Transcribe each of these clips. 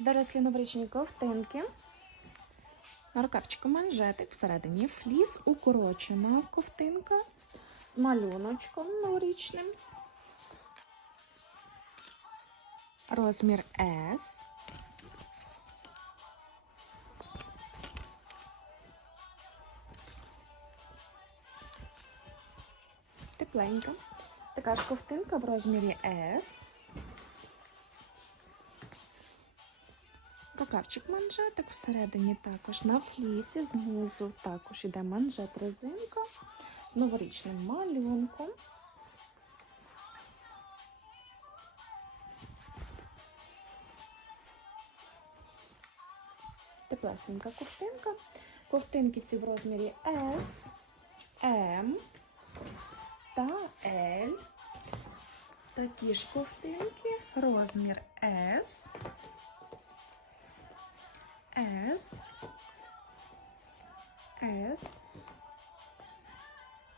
Дорослі новорічні ковтинки. На рукавчику манжетик, всередині фліс, укорочена ковтинка з малюночком новорічним. Розмір S. Тепленька. Така ж ковтинка в розмірі S. Рукавчик манжетик всередині також на флісі, знизу також іде манжет резинка з новорічним малюнком. Теплесенька ковтинка. Ковтинки ці в розмірі S, M та L. Такі ж ковтинки, розмір S. S, С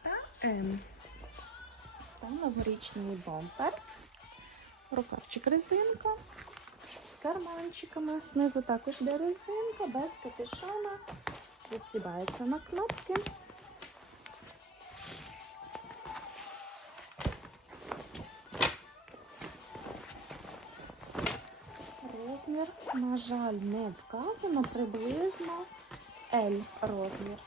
та М. Та новорічний бомпер. Рукавчик резинка з карманчиками. Знизу також йде резинка, без капюшона. Застібається на кнопки. Розмір, на жаль, не вказано, приблизно L розмір.